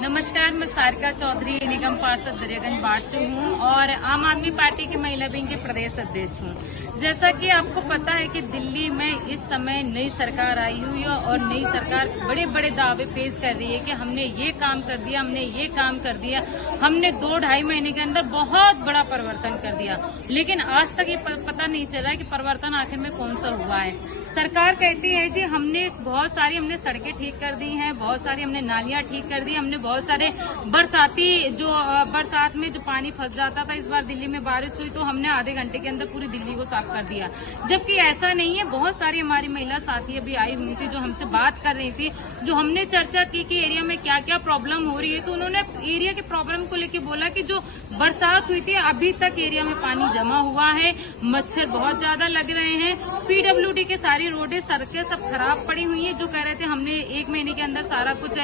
नमस्कार, मैं सारिका चौधरी निगम पार्षद दरियागंज बाढ़ से हूँ और आम आदमी पार्टी के महिला विंग के प्रदेश अध्यक्ष हूँ। जैसा कि आपको पता है कि दिल्ली में इस समय नई सरकार आई हुई है और नई सरकार बड़े बड़े दावे पेश कर रही है कि हमने ये काम कर दिया, हमने ये काम कर दिया, हमने 2-2.5 महीने के अंदर बहुत बड़ा परिवर्तन कर दिया। लेकिन आज तक ये पता नहीं चला कि परिवर्तन आखिर में कौन सा हुआ है। सरकार कहती है कि हमने बहुत सारी हमने सड़कें ठीक कर दी हैं, बहुत सारी हमने नालियां ठीक कर दी, हमने बहुत सारे बरसात में जो पानी फंस जाता था, इस बार दिल्ली में बारिश हुई तो हमने आधे घंटे के अंदर पूरी दिल्ली को साफ कर दिया। जबकि ऐसा नहीं है। बहुत सारी हमारी महिला साथी अभी आई हुई थी जो हमसे बात कर रही थी, जो हमने चर्चा की कि एरिया में क्या क्या प्रॉब्लम हो रही है, तो उन्होंने एरिया के प्रॉब्लम को लेकर बोला कि जो बरसात हुई थी अभी तक एरिया में पानी जमा हुआ है, मच्छर बहुत ज्यादा लग रहे हैं, पीडब्ल्यूडी के सारी रोडें सड़कें सब खराब पड़ी हुई है। जो कह रहे थे हमने 1 महीने के अंदर सारा कुछ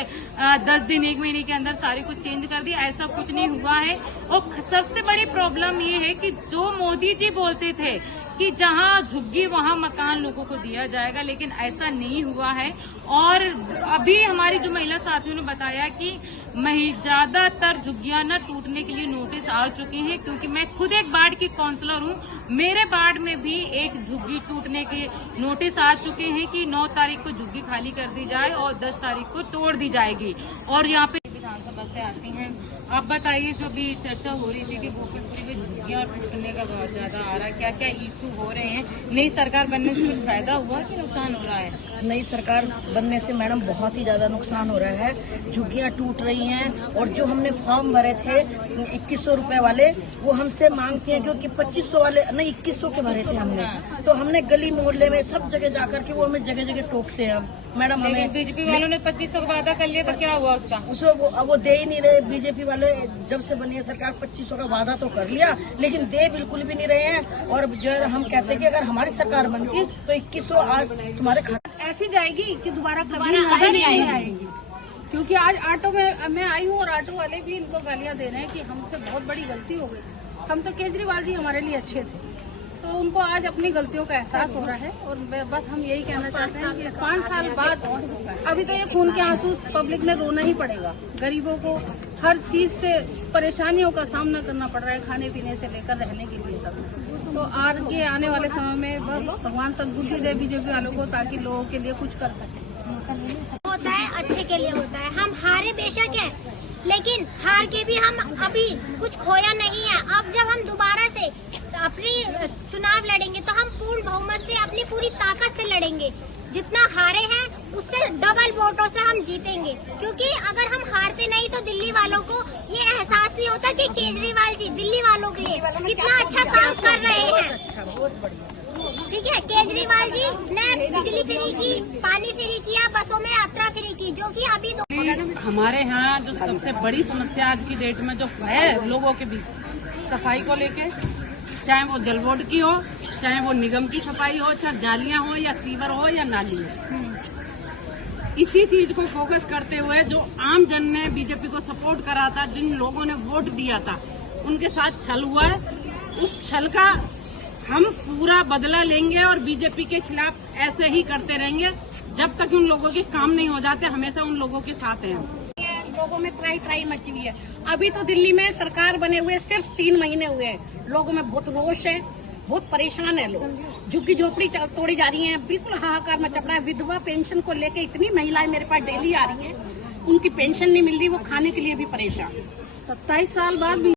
10 दिन 1 महीने के अंदर सारी कुछ चेंज कर दिया, ऐसा कुछ नहीं हुआ है। और सबसे बड़ी प्रॉब्लम ये है कि जो मोदी जी बोलते थे कि जहां झुग्गी वहां मकान लोगों को दिया जाएगा, लेकिन ऐसा नहीं हुआ है। और अभी हमारी जो महिला साथियों ने बताया कि ज्यादातर झुग्गियां न टूटने के लिए नोटिस आ चुके हैं, क्योंकि मैं खुद एक वार्ड की काउंसलर हूं। मेरे वार्ड में भी एक झुग्गी टूटने के नोटिस आ चुके हैं कि 9 तारीख को झुग्गी खाली कर दी जाए और 10 तारीख को तोड़ दी जाएगी। और यहाँ पे विधानसभा से आती हैं, आप बताइए, जो भी चर्चा हो रही थी कि गोकुलपुरी में झुग्गियां टूटने का बहुत ज्यादा आ रहा है, क्या क्या इशू हो रहे हैं? नई सरकार बनने से कुछ फायदा हुआ कि नुकसान हो रहा है? नई सरकार बनने से मैडम बहुत ही ज्यादा नुकसान हो रहा है। झुग्गियां टूट रही हैं और जो हमने फॉर्म भरे थे 2100 रुपए वाले, वो हमसे मांगते हैं क्योंकि 2500 वाले नहीं 2100 के भरे थे हमने। तो हमने गली मोहल्ले में सब जगह जाकर के वो हमें जगह जगह टोकते हैं मैडम। हमें बीजेपी वालों ने 2500 का वादा कर लिया, तो क्या हुआ उसका? वो दे ही नहीं रहे। बीजेपी वाले जब से बनी है सरकार 2500 का वादा तो कर लिया, लेकिन दे बिल्कुल भी नहीं रहे हैं। और जो हम कहते हैं कि अगर हमारी सरकार बनती तो 2100 आज तुम्हारे खाते ऐसी जाएगी कि दोबारा कभी नहीं आएगी। क्योंकि आज ऑटो में मैं आई हूँ और ऑटो वाले भी इनको गालियां दे रहे हैं कि हमसे बहुत बड़ी गलती हो गई। हम तो केजरीवाल जी हमारे लिए अच्छे थे, तो उनको आज अपनी गलतियों का एहसास हो रहा है। और बस हम यही कहना चाहते हैं कि 5 साल बाद अभी तो ये खून के आंसू पब्लिक ने रोना ही पड़ेगा। गरीबों को हर चीज से परेशानियों का सामना करना पड़ रहा है, खाने पीने से लेकर रहने के लिए तक। तो आगे आने वाले समय में बस भगवान सद्बुद्धि दे बीजेपी वालों को, ताकि लोगों के लिए कुछ कर सके। होता है अच्छे के लिए होता है। हम हारे बेशक है, लेकिन हार के भी हम अभी कुछ खोया नहीं है। अब जब हम दोबारा से अपनी चुनाव लड़ेंगे तो हम पूर्ण बहुमत से अपनी पूरी ताकत से लड़ेंगे। जितना हारे हैं उससे डबल वोटों से हम जीतेंगे, क्योंकि अगर हम हारते नहीं तो दिल्ली वालों को ये एहसास नहीं होता कि केजरीवाल जी दिल्ली वालों के लिए कितना अच्छा काम कर रहे हैं। ठीक है, केजरीवाल जी ने बिजली फ्री की, पानी फ्री किया, बसों में यात्रा फ्री की, जो कि अभी हमारे यहाँ जो सबसे बड़ी समस्या आज की डेट में जो है लोगों के बीच सफाई को लेके, चाहे वो जल बोर्ड की हो, चाहे वो निगम की सफाई हो, चाहे जालियां हो या सीवर हो या नाली हो, इसी चीज को फोकस करते हुए जो आम जन ने बीजेपी को सपोर्ट करा था, जिन लोगों ने वोट दिया था, उनके साथ छल हुआ है। उस छल का हम पूरा बदला लेंगे और बीजेपी के खिलाफ ऐसे ही करते रहेंगे जब तक उन लोगों के काम नहीं हो जाते। हमेशा उन लोगों के साथ हैं। लोगों में त्राई मची हुई है। अभी तो दिल्ली में सरकार बने हुए सिर्फ 3 महीने हुए हैं। लोगों में बहुत रोष है, बहुत परेशान है लोग। झुग्गी झोपड़ी तोड़ी जा रही है, बिल्कुल हाहाकार मचा पड़ा है। विधवा पेंशन को लेकर इतनी महिलाएं मेरे पास डेली आ रही हैं, उनकी पेंशन नहीं मिल रही, वो खाने के लिए भी परेशान। 27 साल बाद भी